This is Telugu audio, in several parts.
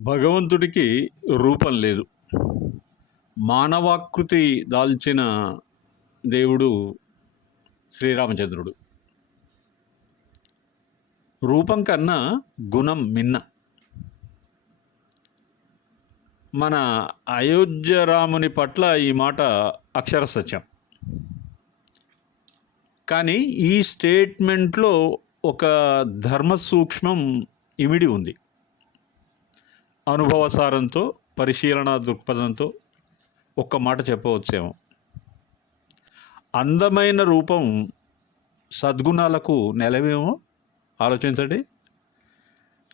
భగవంతుడికి రూపం లేదు. మానవాకృతి దాల్చిన దేవుడు శ్రీరామచంద్రుడు. రూపం కన్నా గుణం మిన్న. మన అయోధ్య రాముని పట్ల ఈ మాట అక్షర సత్యం. కానీ ఈ స్టేట్మెంట్లో ఒక ధర్మ సూక్ష్మం ఇమిడి ఉంది. అనుభవసారంతో పరిశీలన దృక్పథంతో ఒక్క మాట చెప్పవచ్చేమో. అందమైన రూపం సద్గుణాలకు నెలవేమో? ఆలోచించండి.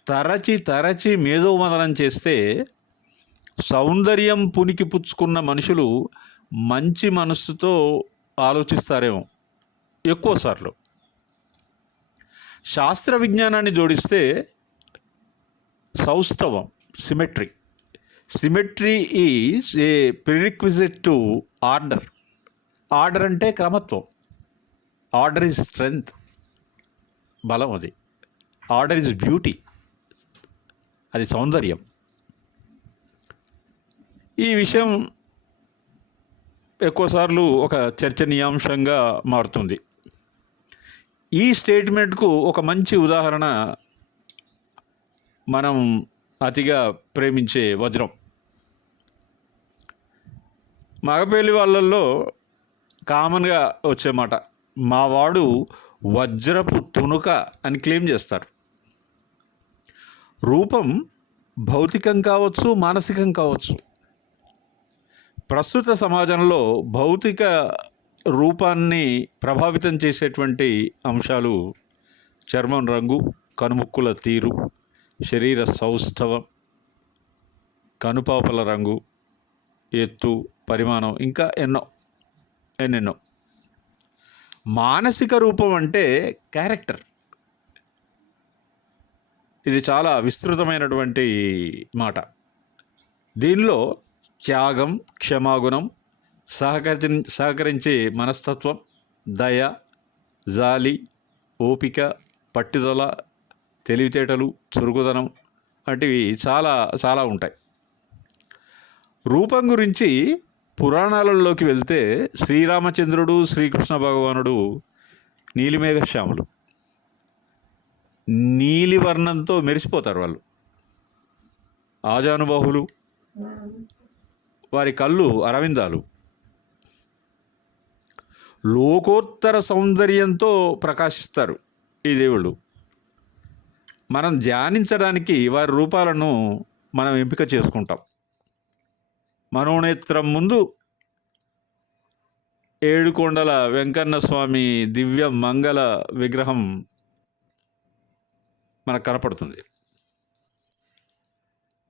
తరచి తరచి మేధోమదనం చేస్తే సౌందర్యం పునికి పుచ్చుకున్న మనుషులు మంచి మనస్సుతో ఆలోచిస్తారేమో. ఎక్కువసార్లు శాస్త్ర విజ్ఞానాన్ని జోడిస్తే సౌష్ఠవం symmetry symmetry is a prerequisite to order order అంటే క్రమత్వం. ఆర్డర్ ఈజ్ స్ట్రెంగ్త్ బలం అది. ఆర్డర్ ఈజ్ బ్యూటీ అది సౌందర్యం. ఈ విషయం ఎక్కువసార్లు ఒక చర్చనీయాంశంగా మారుతుంది. ఈ స్టేట్మెంట్కు ఒక మంచి ఉదాహరణ మనం అతిగా ప్రేమించే వజ్రం. మగపేలి వాళ్ళల్లో కామన్గా వచ్చే మాట మావాడు వజ్రపు తునుక అని క్లెయిమ్ చేస్తారు. రూపం భౌతికం కావచ్చు మానసికం కావచ్చు. ప్రస్తుత సమాజంలో భౌతిక రూపాన్ని ప్రభావితం చేసేటువంటి అంశాలు చర్మం రంగు కనుముక్కుల తీరు శరీర సౌష్ఠవం కనుపాపల రంగు ఎత్తు పరిమాణం ఇంకా ఎన్నో ఎన్నెన్నో. మానసిక రూపం అంటే క్యారెక్టర్. ఇది చాలా విస్తృతమైనటువంటి మాట. దీనిలో త్యాగం క్షమాగుణం సహకరి సహకరించే మనస్తత్వం దయ జాలి ఓపిక పట్టుదల తెలివితేటలు చురుకుదనం వంటివి చాలా చాలా ఉంటాయి. రూపం గురించి పురాణాలలోకి వెళ్తే శ్రీరామచంద్రుడు శ్రీకృష్ణ భగవానుడు నీలిమేఘశ్యాములు నీలివర్ణంతో మెరిసిపోతారు వాళ్ళు. ఆజానుబాహులు వారి కళ్ళు అరవిందాలు. లోకోత్తర సౌందర్యంతో ప్రకాశిస్తారు ఈ దేవుళ్ళు. మనం ధ్యానించడానికి వారి రూపాలను మనం ఎంపిక చేసుకుంటాం. మనోనేత్రం ముందు ఏడుకొండల వెంకన్న స్వామి దివ్య మంగళ విగ్రహం మనకు కనపడుతుంది.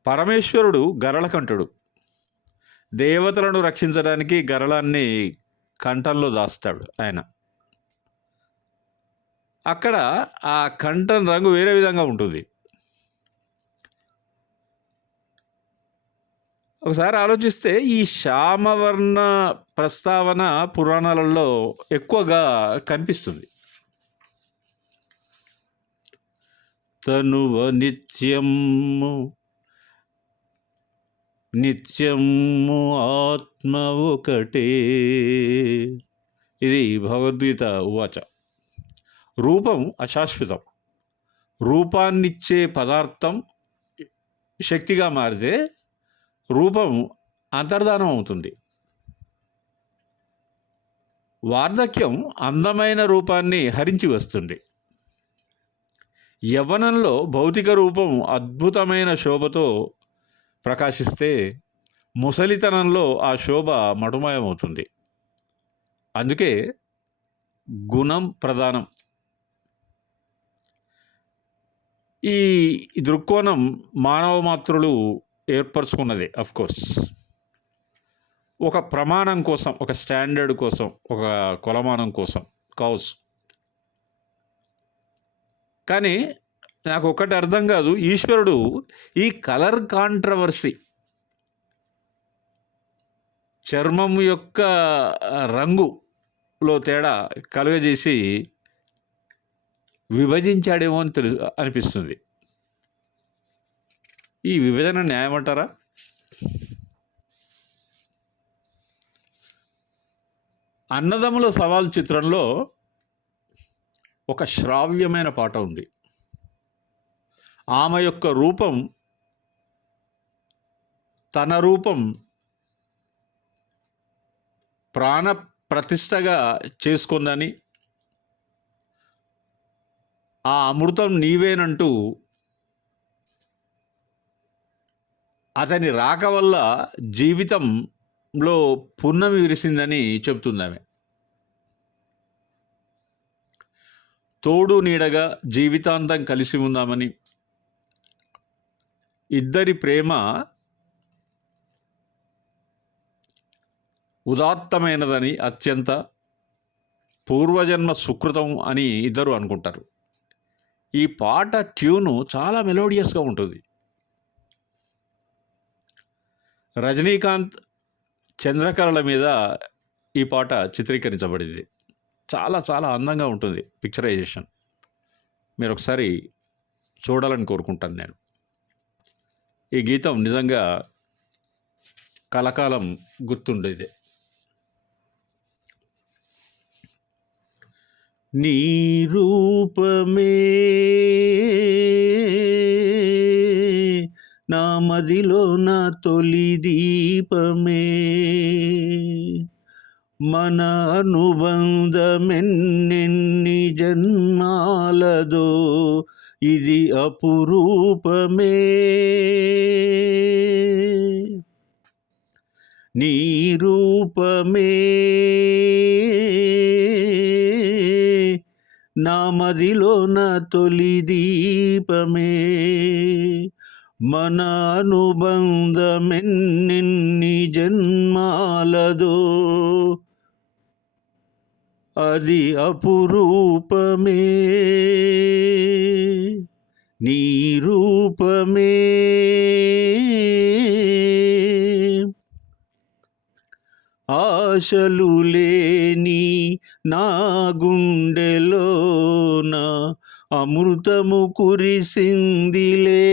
పరమేశ్వరుడు గరళకంఠుడు. దేవతలను రక్షించడానికి గరళాన్ని కంఠంలో దాస్తాడు ఆయన. అక్కడ ఆ కంఠం రంగు వేరే విధంగా ఉంటుంది. ఒకసారి ఆలోచిస్తే ఈ శ్యామవర్ణ ప్రస్తావన పురాణాలలో ఎక్కువగా కనిపిస్తుంది. తనువ నిత్యము నిత్యము ఆత్మ ఒకటే. ఇది భగవద్గీత ఉవాచ. రూపం అశాశ్వతం. రూపాన్నిచ్చే పదార్థం శక్తిగా మారితే రూపం అంతర్ధానం అవుతుంది. వార్ధక్యం అందమైన రూపాన్ని హరించి వస్తుంది. యవ్వనంలో భౌతిక రూపం అద్భుతమైన శోభతో ప్రకాశిస్తే ముసలితనంలో ఆ శోభ మటుమాయమవుతుంది. అందుకే గుణం ప్రధానం. ఈ దృక్కోణం మానవ మాత్రులు ఏర్పరచుకున్నదే కోర్స్ ఒక ప్రమాణం కోసం ఒక స్టాండర్డ్ కోసం ఒక కొలమానం కోసం కౌస్ కానీ నాకు ఒకటి అర్థం కాదు ఈశ్వరుడు ఈ కలర్ కాంట్రవర్సీ చర్మం యొక్క రంగులో తేడా కలుగజేసి విభజించాడేమో అని తెలు అనిపిస్తుంది. ఈ విభజన న్యాయమంటారా అన్నదమ్ముల సవాల్ చిత్రంలో ఒక శ్రావ్యమైన పాట ఉంది. ఆమె యొక్క రూపం తన రూపం ప్రాణ ప్రతిష్టగా చేసుకుందని ఆ అమృతం నీవేనంటూ అతని రాక వల్ల జీవితంలో పున్నమి విరిసిందని చెబుతుంది ఆమె. తోడు నీడగా జీవితాంతం కలిసి ఉందామని. ఇద్దరి ప్రేమ ఉదాత్తమైనదని అత్యంత పూర్వజన్మ సుకృతం అని ఇద్దరు అనుకుంటారు. ఈ పాట ట్యూను చాలా మెలోడియస్గా ఉంటుంది. రజనీకాంత్ చంద్రకళల మీద ఈ పాట చిత్రీకరించబడింది. చాలా చాలా అందంగా ఉంటుంది పిక్చరైజేషన్. మీరు ఒకసారి చూడాలని కోరుకుంటాను నేను. ఈ గీతం నిజంగా కలకాలం గుర్తుండేది. నీ రూపమే నా మదిలో నా తొలి దీపమే. మన అనుబంధమెన్నెన్ని జన్మాలదో ఇది అపురూపమే. నీ రూపమే నా మదిలో తొలి దీపమే. మన అనుబంధమెన్నెన్ని జన్మాలదో. అది అపురూపమే. నీ రూపమే. ఆశలు లేని నా గుండెలోన అమృతము కురిసిందిలే.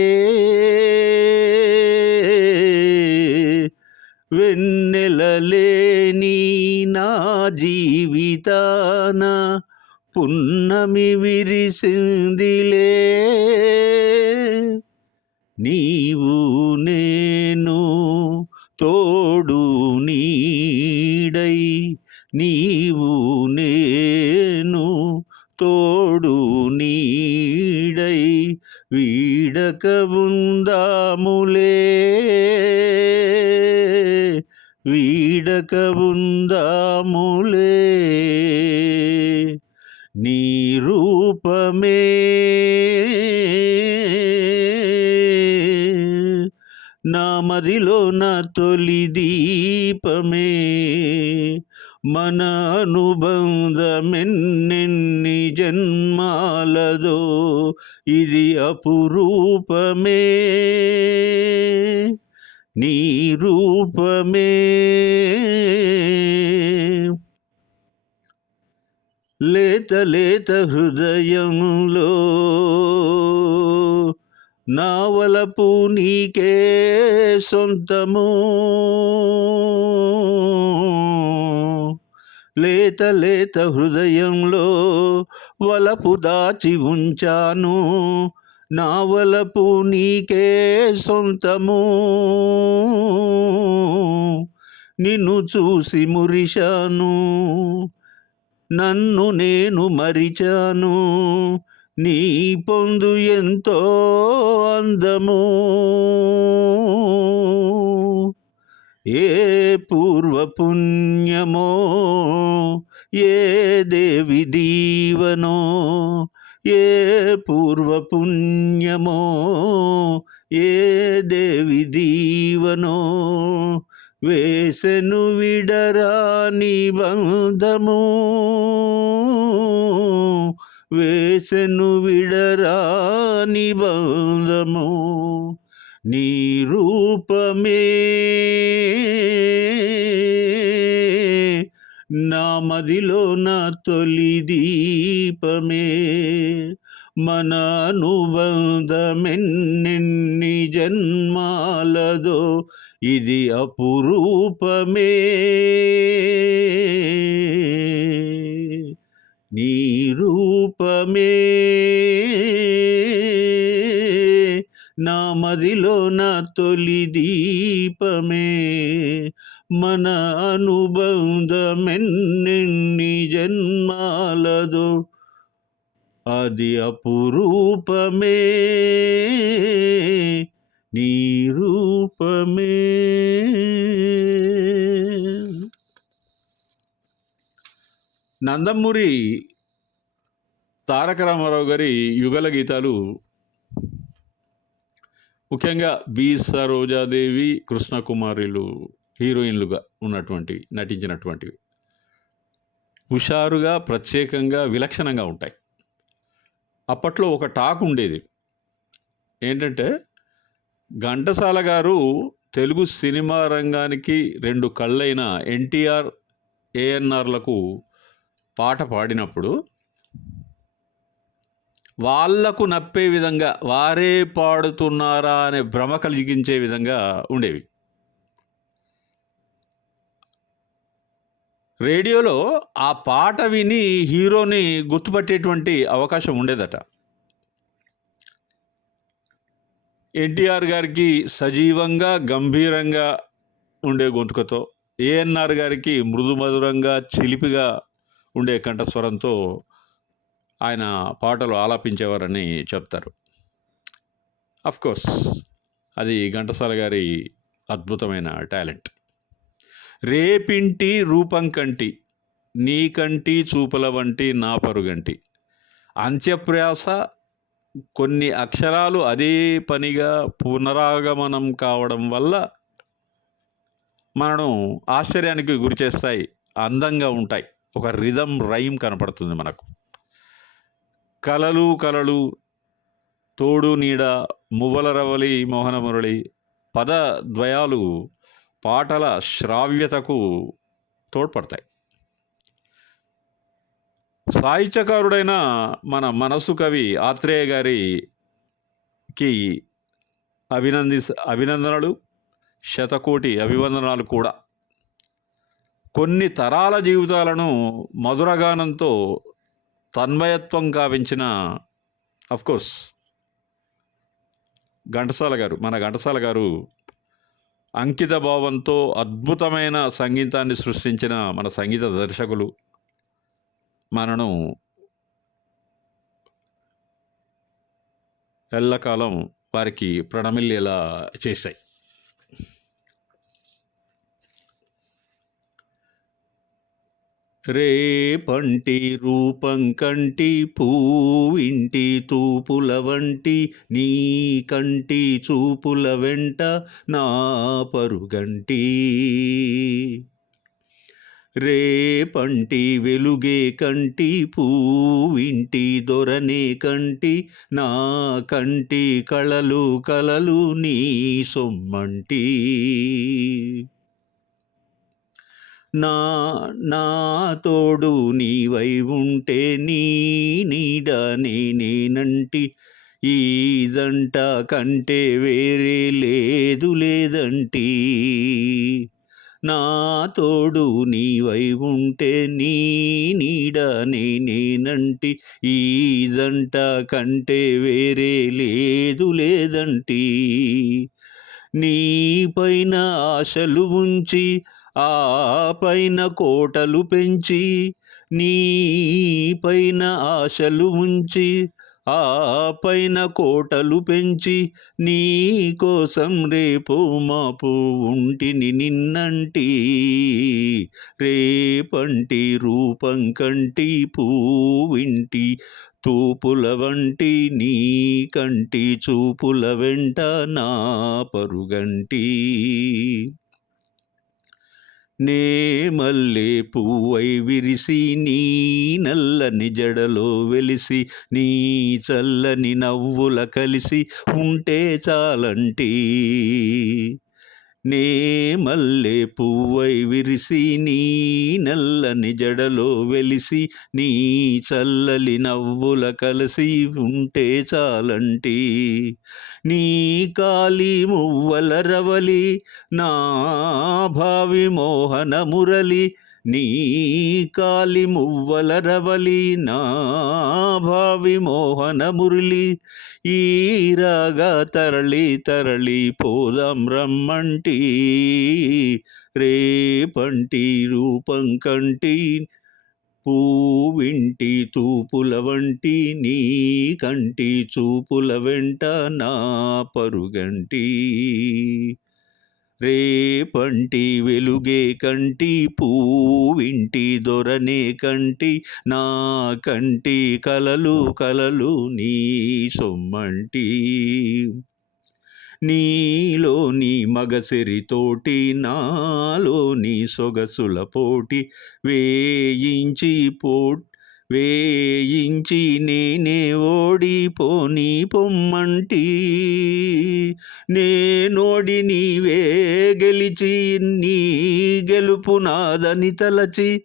వెన్నెలలేని నా జీవితాన పున్నమి విరిసిందిలే. నీవు నేను తోడు నీడై నీవు తోడు నీడై వీడక ఉందాములే వీడక ఉందాములే నీ రూపమే. నా మదిలో నా తొలి దీపమే. మన అనుబంధమెన్నెన్ని జన్మాలదో ఇది అపురూపమే. నీ రూపమే. లేత లేత హృదయంలో నావలపు నీకే సొంతము. లేత లేత హృదయంలో వలపు దాచి ఉంచాను. నా వలపు నీకే సొంతము. నిన్ను చూసి మురిశాను. నన్ను నేను మరిచాను. నీ పొందు ఎంతో అందము. ఏ పూర్వపుణ్యమో ఏ దేవి దీవనో ఏ పూర్వపుణ్యమో ఏ దేవి దీవనో వేసెను విడరాని బంధము. వేసెను విడరాని బంధము నీ రూపమే. నా మదిలో నా తొలి దీపమే. మన అనుబంధమెన్నెన్ని జన్మాలదో ఇది అపురూపమే. నీ రూపమే నా మదిలో నా తొలి దీపమే. మన అనుబంధమెన్నెన్ని జన్మాలదు అది అపురూపమే. నీ రూపమే నందమూరి తారక రామారావు గారి యుగల గీతాలు ముఖ్యంగా బి సరోజాదేవి కృష్ణకుమారిలు హీరోయిన్లుగా ఉన్నటువంటి నటించినటువంటివి హుషారుగా ప్రత్యేకంగా విలక్షణంగా ఉంటాయి. అప్పట్లో ఒక టాక్ ఉండేది. ఏంటంటే ఘంటసాల గారు తెలుగు సినిమా రంగానికి రెండు కళ్ళైన ఎన్టీఆర్ ఏఎన్ఆర్లకు పాట పాడినప్పుడు వాళ్ళకు నప్పే విధంగా వారే పాడుతున్నారా అనే భ్రమ కలిగించే విధంగా ఉండేవి. రేడియోలో ఆ పాట విని హీరోని గుర్తుపట్టేటువంటి అవకాశం ఉండేదట. ఎన్టీఆర్ గారికి సజీవంగా గంభీరంగా ఉండే గొంతుకతో ఏఎన్ఆర్ గారికి మృదు మధురంగా చిలిపిగా ఉండే కంఠస్వరంతో ఆయన పాటలు ఆలాపించేవారని చెప్తారు. కోర్స్ అది ఘంటసాల గారి అద్భుతమైన టాలెంట్. రేపింటి రూపం కంటి నీ కంటి చూపుల వంటి నా పరుగంటి. అంత్యప్రాస కొన్ని అక్షరాలు అదే పనిగా పునరాగమనం కావడం వల్ల మనను ఆశ్చర్యానికి గురి చేస్తాయి అందంగా ఉంటాయి. ఒక రిధం రైమ్ కనపడుతుంది మనకు. కలలు కలలు తోడు నీడ మువ్వల రవలి మోహన మురళి పద ద్వయాలు పాటల శ్రావ్యతకు తోడ్పడతాయి. సాహిత్యకారుడైన మన మనసు కవి ఆత్రేయ గారికి అభినంది అభినందనలు. శతకోటి అభివందనాలు కూడా. కొన్ని తరాల జీవితాలను మధురగానంతో తన్మయత్వం కావించిన కోర్స్ ఘంటసాల గారు మన ఘంటసాల గారు అంకిత భావంతో అద్భుతమైన సంగీతాన్ని సృష్టించిన మన సంగీత దర్శకులు. మనను ఎల్లకాలం వారికి ప్రణమిల్లేలా చేశాయి. రేపంటి రూపం కంటి పూవింటి తూపుల వంటి నీ కంటి చూపుల వెంట నా పరుగంటి. రేపంటి వెలుగే కంటి పూవింటి దొరనే కంటి నా కంటి కళలు కలలు నీ సొమ్మంటి. నా నా తోడు నీవై ఉంటే నీ నీడ నేనేనంటి ఈ జంట కంటే వేరే లేదు లేదంటి. నా తోడు నీవై ఉంటే నీ నీడ నేనేనంటి ఈ జంట కంటే వేరే లేదు లేదంటి. నీ పైన ఆశలు ఉంచి ఆ పైన కోటలు పెంచి నీ పైన ఆశలు ఉంచి ఆ పైన కోటలు పెంచి నీ కోసం రేపు మాపు ఉంటిని నిన్నంటి రేపంటి రూపం కంటి పూవింటి తూపుల వంటి నీ కంటి చూపుల వెంట నా పరుగంటి. నే మల్లె పువ్వై విరిసి నీ నల్లని జడలో వెలిసి నీ చల్లని నవ్వుల కలిసి ఉంటే చాలంటీ నే మల్లె పువ్వై విరిసి నీ నల్లని జడలో వెలిసి నీ చల్లలి నవ్వుల కలిసి ఉంటే చాలంటి. నీ కాలి మువ్వల రవలి నా భావి మోహన మురళి నీ కాలి మువ్వల రవలి నా భావి మోహన మురళి ఈరాగా తరళి తరళి పోదాం రమ్మంటి రేపంటి రూపం కంటి పూవింటి తూపుల వంటి నీ కంటి చూపుల వెంట నా పరుగంటి. రేపంటి వెలుగే కంటి పూవింటి దొరనే కంటి నా కంటి కలలు కలలు నీ సొమ్మంటి. నీలోని మగసిరితోటి నాలోని సొగసుల పోటి వేయించి పో వేయించి నేనే ఓడిపోని పొమ్మంటి. నేనోడి నీవే గెలిచి నీ గెలుపు నాదని తలచి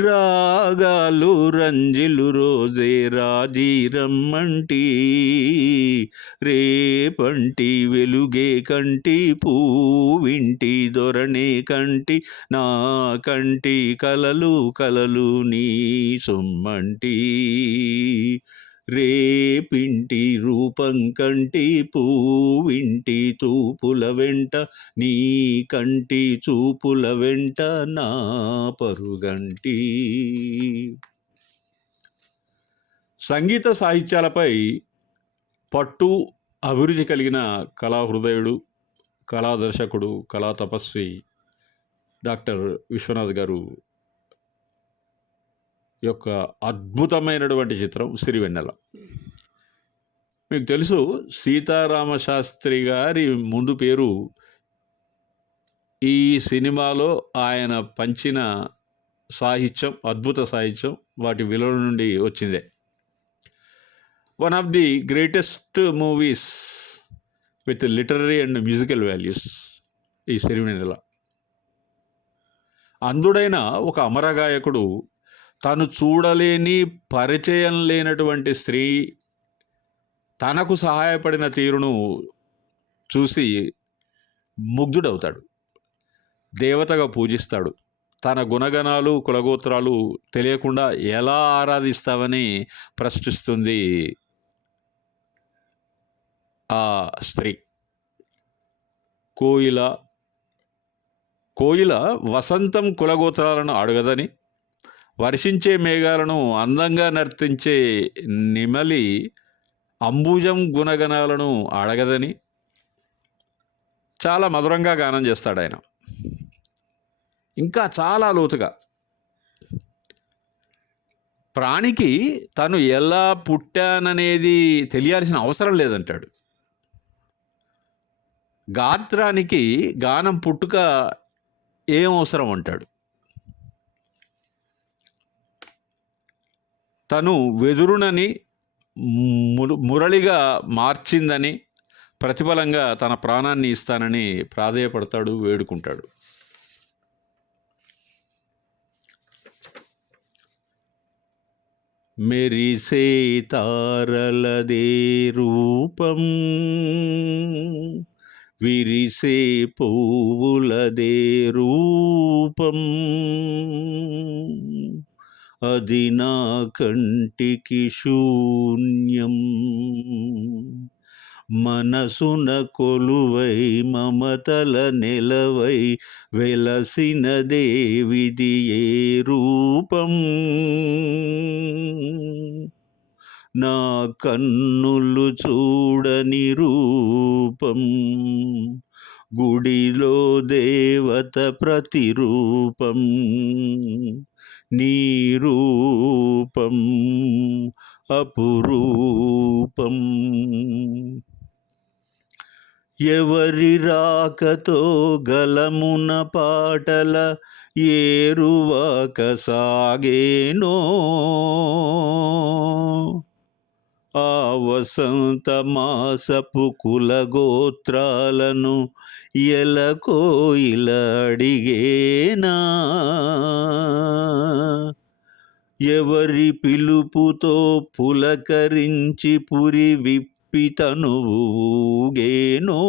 రాగాలు రంజిలు రోజే రాజీ రమ్మంటి. రేపంటి వెలుగే కంటి పూవింటి దొరనే కంటి. నా కంటి కలలు కలలు నీ సొమ్మంటి. రేపింటి రూపం కంటి పూవింటి తూపుల వెంట నీ కంటి చూపుల వెంట నా పరుగంటి. సంగీత సాహిత్యాలపై పట్టు అభిరుచి కలిగిన కళాహృదయుడు కళా దర్శకుడు కళా తపస్వి డాక్టర్ విశ్వనాథ్ గారు యొక్క అద్భుతమైనటువంటి చిత్రం సిరివెన్నెల. మీకు తెలుసు సీతారామ శాస్త్రి గారి ముందు పేరు ఈ సినిమాలో ఆయన పంచిన సాహిత్యం అద్భుత సాహిత్యం వాటి విలువ నుండి వచ్చిందే. One of the greatest movies with literary and musical values ఈ సిరివెన్నెల. అందుడైన ఒక అమరగాయకుడు తను చూడలేని పరిచయం లేనటువంటి స్త్రీ తనకు సహాయపడిన తీరును చూసి ముగ్ధుడవుతాడు. దేవతగా పూజిస్తాడు. తన గుణగణాలు కులగోత్రాలు తెలియకుండా ఎలా ఆరాధిస్తావని ప్రశ్నిస్తుంది ఆ స్త్రీ. కోయిల కోయిల వసంతం కులగోత్రాలను అడగదని వర్షించే మేఘాలను అందంగా నర్తించే నిమలి అంబుజం గుణగణాలను అడగదని చాలా మధురంగా గానం చేస్తాడు ఆయన. ఇంకా చాలా లోతుగా. ప్రాణికి తను ఎలా పుట్టాననేది తెలియాల్సిన అవసరం లేదంటాడు. గాత్రానికి గానం పుట్టుక ఏం అవసరం అంటాడు. తను వెదురునని మురళిగా మార్చిందని ప్రతిఫలంగా తన ప్రాణాన్ని ఇస్తానని ప్రాధేయపడతాడు వేడుకుంటాడు. మెరిసే తారలదే రూపం విరిసే పువ్వులదే రూపం. అది నా కంటికి శూన్యం. మనసున కొలువై మమతల నెలవై వెలసిన దేవిది ఏ రూపం? నా కన్నులు చూడని రూపం. గుడిలో దేవత ప్రతిరూపం. నీ రూపం అపురూపం. ఎవరి రాకతో గలమున పాటల ఏరువాక సాగేనో? ఆ వసంత మాసపు కులగోత్రాలను ఎలకో ఇలా అడిగేనా ఎవరి పిలుపుతో పులకరించి పురి విప్పి తనువుగేనో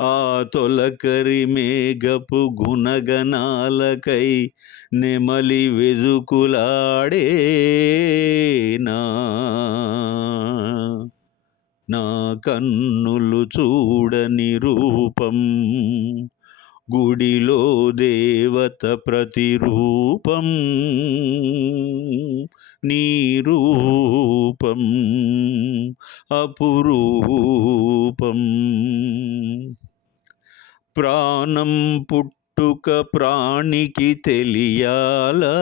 ఆ తొలకరి మేఘపు గుణగణాలకై నెమలి వెదుకులాడేనా? నా కన్నులు చూడని రూపం గుడిలో దేవత ప్రతిరూపం నీ రూపం అపురూపం. ప్రాణం పుట్టుక ప్రాణికి తెలియాలా?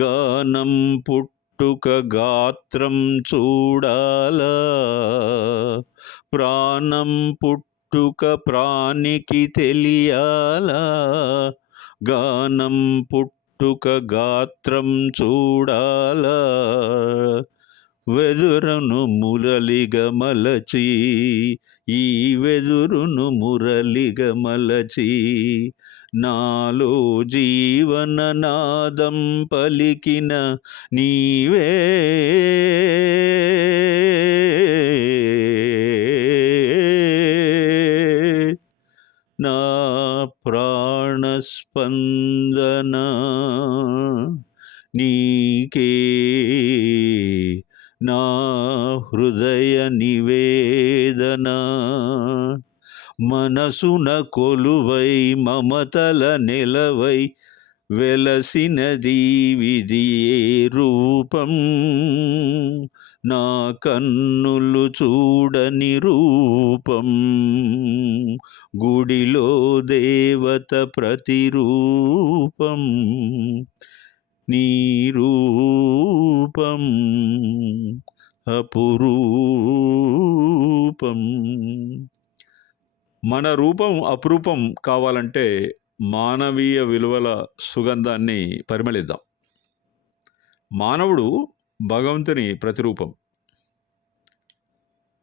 గానం పుట్టుక గాత్రం చూడాలా. ప్రాణం పుట్టుక ప్రాణికి తెలియాలా. గానం పుట్టుక గాత్రం చూడాలా. వెదురును మురళిగ మలచి ఈ వెదురును మురళిగ మలచి నాలో జీవన నాదం పలికిన నీవే. నా ప్రాణస్పందన నీకే నా హృదయ నివేదన మనసున కొలువై మమతల నెలవై వెలసినది విధియే రూపం? నా కన్నులు చూడని రూపం. గుడిలో దేవత ప్రతిరూపం. నీ రూపం అపురూపం. మన రూపం అపురూపం కావాలంటే మానవీయ విలువల సుగంధాన్ని పరిమళిద్దాం. మానవుడు భగవంతుని ప్రతిరూపం.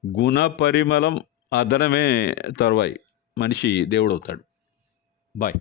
గుణ పరిమళం అదనమే తరువాయి. మనిషి దేవుడవుతాడు. బాయ్.